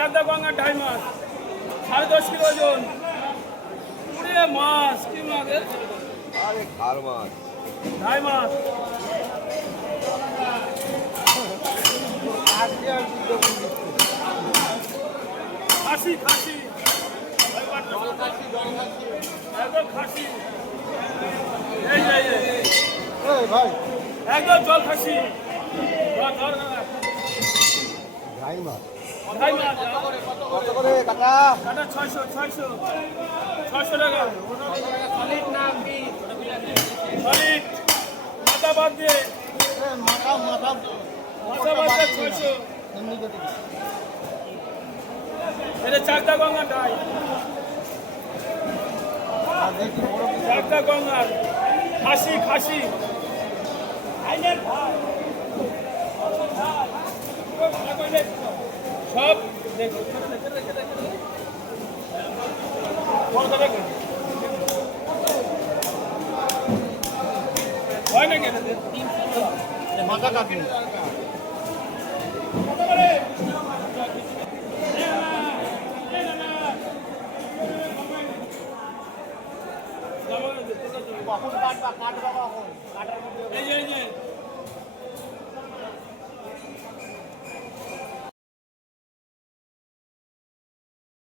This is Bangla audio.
চাকদা গঙ্গা ঢাই মাছ 10.5 কিলো ওজন। পুরে মাছ কি মাছ? আরে খাল মাছ, ঢাই মাছ। খাসি খাসি একদম খাসি, এই ভাই একদম জল খাসি। ধর ঢাই মাছ ঢাই মাছ কত করে কাটা? কাটা 600 টাকা। সলিড মাথা বাদ দিয়ে, মাথা বাদ দিয়ে 600। এটা চাকদা গঙ্গা ঢাই, চাকদা গঙ্গার খাসি খাসি। সব দেখো হয় না কেন মাথা কাটবে। কখন কাটবা কখন?